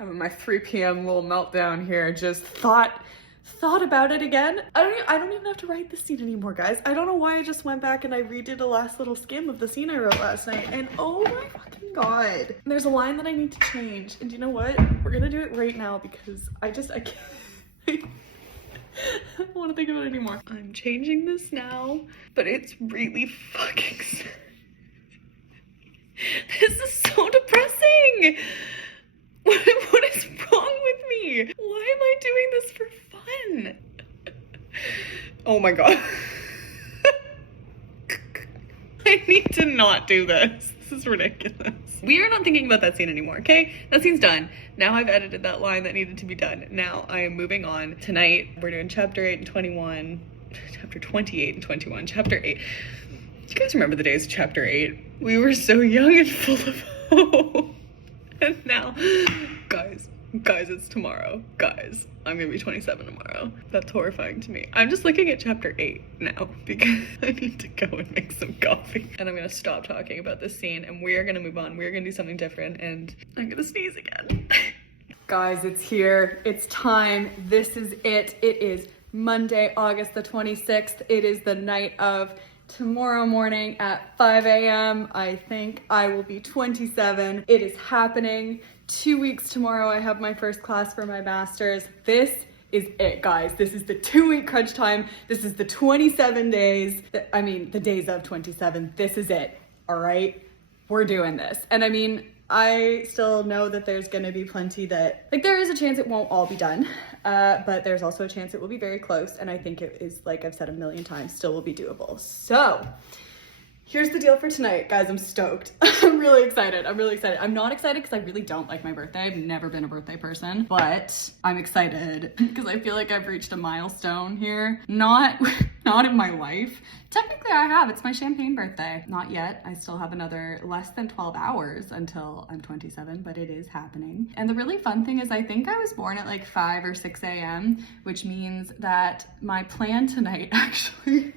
Having my 3 p.m. little meltdown here. Just thought about it again. I don't even have to write the scene anymore, guys. I don't know why I just went back and I redid a last little skim of the scene I wrote last night, and oh my fucking god. There's a line that I need to change, and you know what? We're gonna do it right now because I can't. I don't want to think of it anymore. I'm changing this now, but it's really fucking sad. This is so depressing. What is wrong with me? Why am I doing this for fun? Oh my god. I need to not do this. This is ridiculous. We are not thinking about that scene anymore, okay? That scene's done. Now I've edited that line that needed to be done. Now I am moving on. Tonight, we're doing chapter 8 and 21. Chapter 28 and 21. Chapter 8. Do you guys remember the days of chapter 8? We were so young and full of hope. And now, guys, it's tomorrow. Guys, I'm gonna be 27 tomorrow. That's horrifying to me. I'm just looking at chapter 8 now because I need to go and make some coffee. And I'm gonna stop talking about this scene and we're gonna move on. We're gonna do something different and I'm gonna sneeze again. Guys, it's here. It's time. This is it. It is Monday, August the 26th. It is the night of tomorrow morning at 5 a.m. I think I will be 27. It is happening. 2 weeks tomorrow, I have my first class for my master's. This is it, guys. This is the 2-week crunch time. This is the 27 days. The days of 27. This is it, all right? We're doing this. And I mean, I still know that there's gonna be plenty that, like, there is a chance it won't all be done, but there's also a chance it will be very close, and I think it is, like I've said a million times, still will be doable. So, here's the deal for tonight, guys. I'm stoked. I'm really excited. I'm not excited because I really don't like my birthday. I've never been a birthday person, but I'm excited because I feel like I've reached a milestone here. Not in my life. Technically I have. It's my champagne birthday. Not yet. I still have another less than 12 hours until I'm 27, but it is happening. And the really fun thing is I think I was born at like 5 or 6 a.m., which means that my plan tonight actually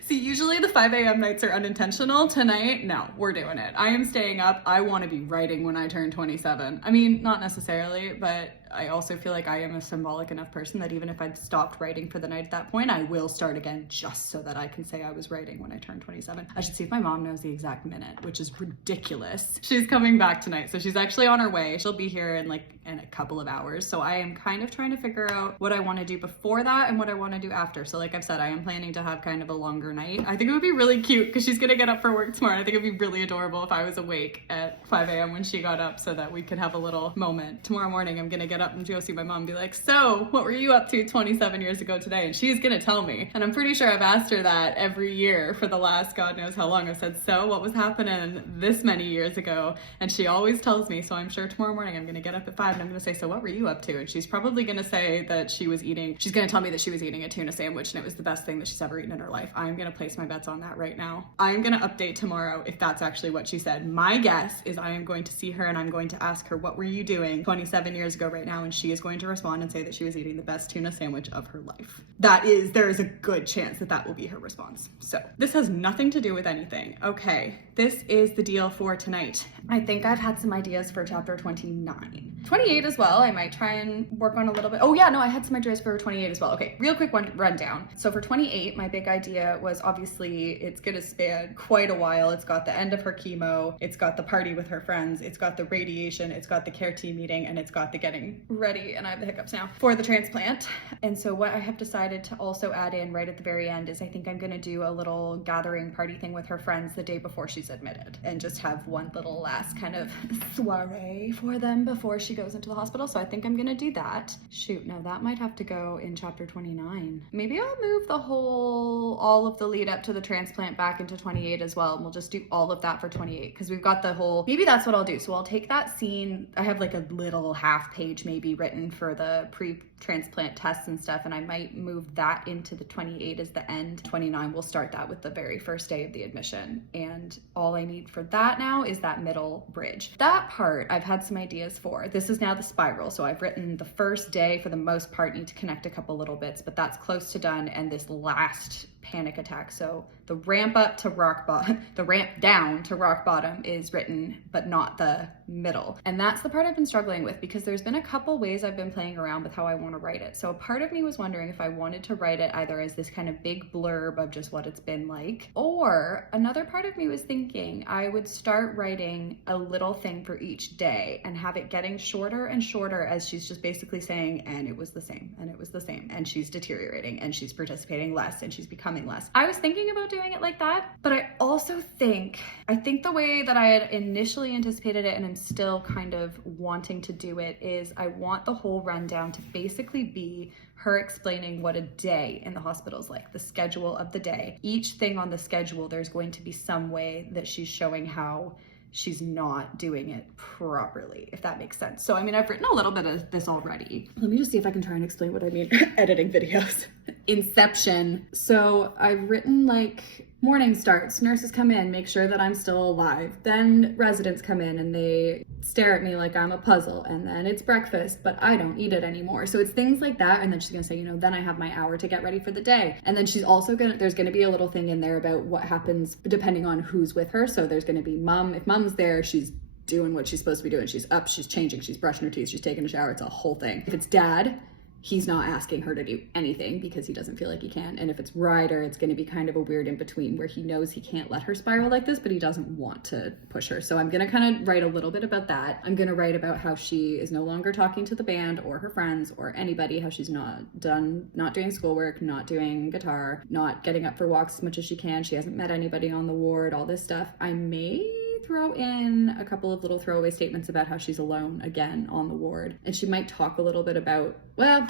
see, usually the 5 a.m. nights are unintentional. Tonight, no, we're doing it. I am staying up. I want to be writing when I turn 27. I mean, not necessarily, but I also feel like I am a symbolic enough person that even if I'd stopped writing for the night at that point, I will start again just so that I can say I was writing when I turn 27. I should see if my mom knows the exact minute, which is ridiculous. She's coming back tonight, so she's actually on her way. She'll be here in a couple of hours. So I am kind of trying to figure out what I want to do before that and what I want to do after. So like I've said, I am planning to have kind of a longer night. I think it would be really cute because she's gonna get up for work tomorrow. I think it'd be really adorable if I was awake at 5 a.m. when she got up so that we could have a little moment. Tomorrow morning, I'm gonna get up and go see my mom and be like, so what were you up to 27 years ago today? And she's gonna tell me. And I'm pretty sure I've asked her that every year for the last God knows how long. I've said, so what was happening this many years ago? And she always tells me, so I'm sure tomorrow morning I'm gonna get up at 5 and I'm gonna say, so what were you up to? And she's probably gonna say that she's gonna tell me that she was eating a tuna sandwich and it was the best thing that she's ever eaten in her life. I'm gonna place my bets on that right now. I'm gonna update tomorrow if that's actually what she said. My guess is I am going to see her and I'm going to ask her, what were you doing 27 years ago right now? And she is going to respond and say that she was eating the best tuna sandwich of her life. There is a good chance that will be her response. So this has nothing to do with anything. Okay, this is the deal for tonight. I think I've had some ideas for chapter 29. 28 as well, I might try and work on a little bit. Oh yeah, no, I had some ideas for 28 as well. Okay, real quick rundown. So for 28, my big idea was obviously it's gonna span quite a while. It's got the end of her chemo, it's got the party with her friends, it's got the radiation, it's got the care team meeting, and it's got the getting ready, and I have the hiccups now, for the transplant. And so what I have decided to also add in right at the very end is I think I'm gonna do a little gathering party thing with her friends the day before she's admitted and just have one little last kind of soiree for them before she goes into the hospital. So I think I'm gonna do that. Shoot, no, that might have to go in chapter 29. Maybe I'll move all of the lead up to the transplant back into 28 as well, and we'll just do all of that for 28 because we've got the whole, maybe that's what I'll do. So I'll take that scene, I have like a little half page maybe written for the pre-transplant tests and stuff, and I might move that into the 28 as the end. 29, we'll start that with the very first day of the admission, and all I need for that now is that middle bridge. That part I've had some ideas for. This is now the spiral, so I've written the first day for the most part, need to connect a couple little bits, but that's close to done, and this last panic attack. So the ramp up to rock bottom, the ramp down to rock bottom is written, but not the middle. And that's the part I've been struggling with, because there's been a couple ways I've been playing around with how I want to write it. So a part of me was wondering if I wanted to write it either as this kind of big blurb of just what it's been like, or another part of me was thinking I would start writing a little thing for each day and have it getting shorter and shorter as she's just basically saying, and it was the same, and it was the same, and she's deteriorating, and she's participating less, and she's becoming less. I was thinking about doing it like that, but I also think the way that I had initially anticipated it, and I'm still kind of wanting to do it, is I want the whole rundown to basically be her explaining what a day in the hospital is like, the schedule of the day. Each thing on the schedule, there's going to be some way that she's showing how she's not doing it properly, if that makes sense. So, I mean, I've written a little bit of this already. Let me just see if I can try and explain what I mean editing videos. Inception. So I've written like morning starts, nurses come in, make sure that I'm still alive. Then residents come in and they stare at me like I'm a puzzle. And then it's breakfast, but I don't eat it anymore. So it's things like that. And then she's gonna say, you know, then I have my hour to get ready for the day. And then she's also there's gonna be a little thing in there about what happens depending on who's with her. So there's gonna be mom. If mom's there, she's doing what she's supposed to be doing. She's up, she's changing, she's brushing her teeth, she's taking a shower. It's a whole thing. If it's dad, he's not asking her to do anything because he doesn't feel like he can. And if it's Ryder, it's going to be kind of a weird in between where he knows he can't let her spiral like this, but he doesn't want to push her. So I'm going to kind of write a little bit about that. I'm going to write about how she is no longer talking to the band or her friends or anybody, how she's not doing schoolwork, not doing guitar, not getting up for walks as much as she can. She hasn't met anybody on the ward, all this stuff. I may throw in a couple of little throwaway statements about how she's alone again on the ward. And she might talk a little bit about, well,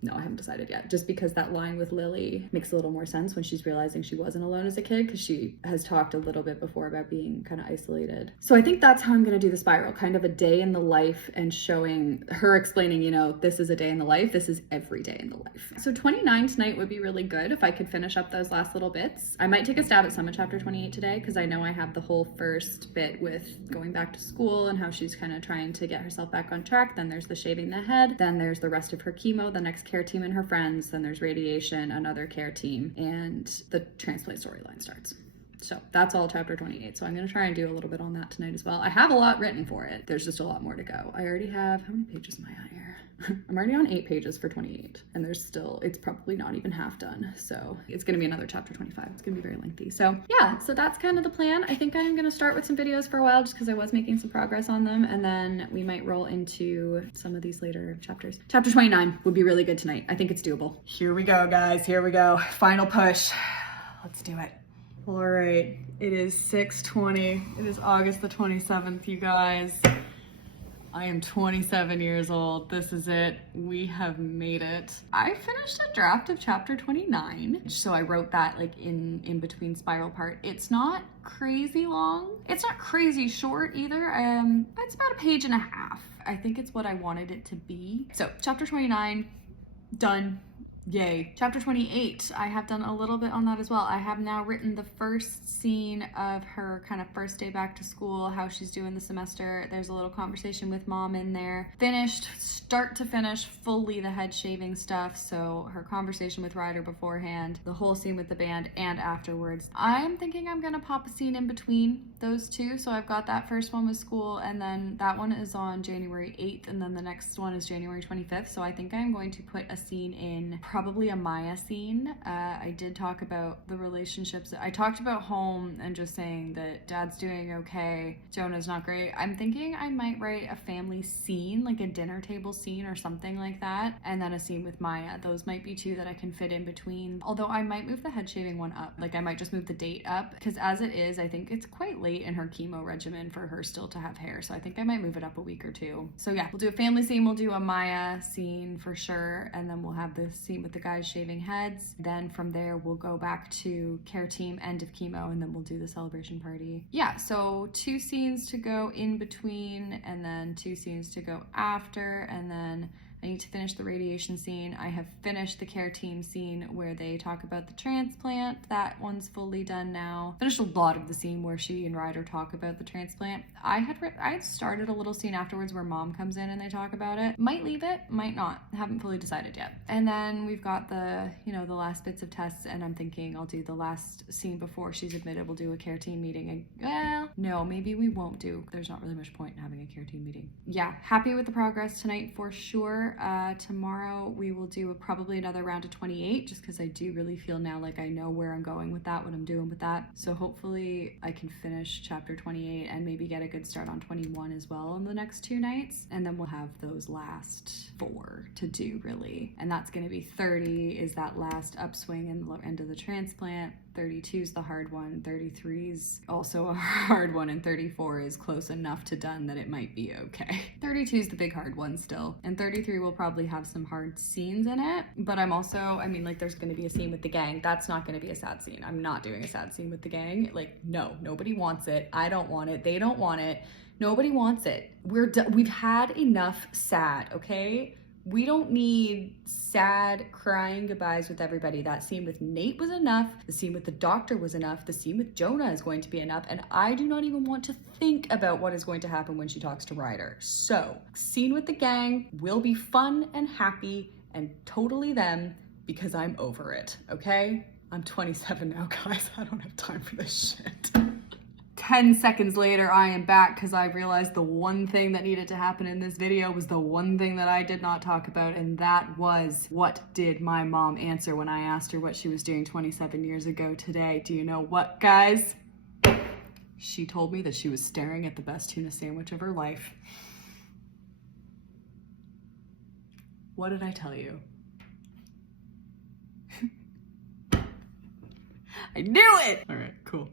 no, I haven't decided yet, just because that line with Lily makes a little more sense when she's realizing she wasn't alone as a kid, because she has talked a little bit before about being kind of isolated. So I think that's how I'm going to do the spiral, kind of a day in the life, and showing her explaining, you know, this is a day in the life, this is every day in the life. So 29 tonight would be really good if I could finish up those last little bits. I might take a stab at some of chapter 28 today, because I know I have the whole first bit with going back to school and how she's kind of trying to get herself back on track. Then there's the shaving the head, then there's the rest of her chemo, the next care team and her friends, then there's radiation, another care team, and the transplant storyline starts. So that's all chapter 28. So I'm going to try and do a little bit on that tonight as well. I have a lot written for it. There's just a lot more to go. I already have, how many pages am I on here? I'm already on 8 pages for 28, and there's still, it's probably not even half done. So it's going to be another chapter 25. It's going to be very lengthy. So yeah, so that's kind of the plan. I think I'm going to start with some videos for a while just because I was making some progress on them, and then we might roll into some of these later chapters. Chapter 29 would be really good tonight. I think it's doable. Here we go, guys. Here we go. Final push. Let's do it. All right, it is 6:20. It is August the 27th, you guys. I am 27 years old. This is it. We have made it. I finished a draft of chapter 29. So I wrote that like in between spiral part. It's not crazy long. It's not crazy short either. It's about a page and a half. I think it's what I wanted it to be. So chapter 29, done. Yay. Chapter 28, I have done a little bit on that as well. I have now written the first scene of her kind of first day back to school, how she's doing the semester. There's a little conversation with mom in there. Finished, start to finish, fully the head shaving stuff. So her conversation with Ryder beforehand, the whole scene with the band, and afterwards. I'm thinking I'm gonna pop a scene in between those two. So I've got that first one with school, and then that one is on January 8th, and then the next one is January 25th. So I think I'm going to put a scene in, probably a Maya scene. I did talk about the relationships. I talked about home and just saying that dad's doing okay, Jonah's not great. I'm thinking I might write a family scene, like a dinner table scene or something like that, and then a scene with Maya. Those might be two that I can fit in between, although I might move the head shaving one up. Like I might just move the date up, because as it is, I think it's quite late in her chemo regimen for her still to have hair, so I think I might move it up a week or two. So yeah, we'll do a family scene, we'll do a Maya scene for sure, and then we'll have the scene with the guys shaving heads. Then from there we'll go back to care team, end of chemo, and then we'll do the celebration party. Yeah, so 2 scenes to go in between, and then 2 scenes to go after, and then I need to finish the radiation scene. I have finished the care team scene where they talk about the transplant. That one's fully done now. Finished a lot of the scene where she and Ryder talk about the transplant. I had started a little scene afterwards where mom comes in and they talk about it. Might leave it, might not. Haven't fully decided yet. And then we've got the, you know, the last bits of tests, and I'm thinking I'll do the last scene before she's admitted. We'll do a care team meeting. And well, no, maybe we won't do. There's not really much point in having a care team meeting. Yeah, happy with the progress tonight for sure. Tomorrow we will do probably another round of 28, just because I do really feel now like I know where I'm going with that, what I'm doing with that. So hopefully I can finish chapter 28 and maybe get a good start on 21 as well in the next 2 nights. And then we'll have those last 4 to do really. And that's gonna be 30 is that last upswing in the end of the transplant. 32 is the hard one, 33 is also a hard one, and 34 is close enough to done that it might be okay. 32 is the big hard one still, and 33 will probably have some hard scenes in it, but I'm also, I mean, like, there's gonna be a scene with the gang. That's not gonna be a sad scene. I'm not doing a sad scene with the gang. Like, no, nobody wants it. I don't want it. They don't want it. Nobody wants it. We've had enough sad, okay? We don't need sad crying goodbyes with everybody. That scene with Nate was enough. The scene with the doctor was enough. The scene with Jonah is going to be enough. And I do not even want to think about what is going to happen when she talks to Ryder. So, scene with the gang will be fun and happy and totally them because I'm over it, okay? I'm 27 now, guys. I don't have time for this shit. 10 seconds later, I am back because I realized the one thing that needed to happen in this video was the one thing that I did not talk about, and that was, what did my mom answer when I asked her what she was doing 27 years ago today? Do you know what, guys? She told me that she was staring at the best tuna sandwich of her life. What did I tell you? I knew it! All right, cool.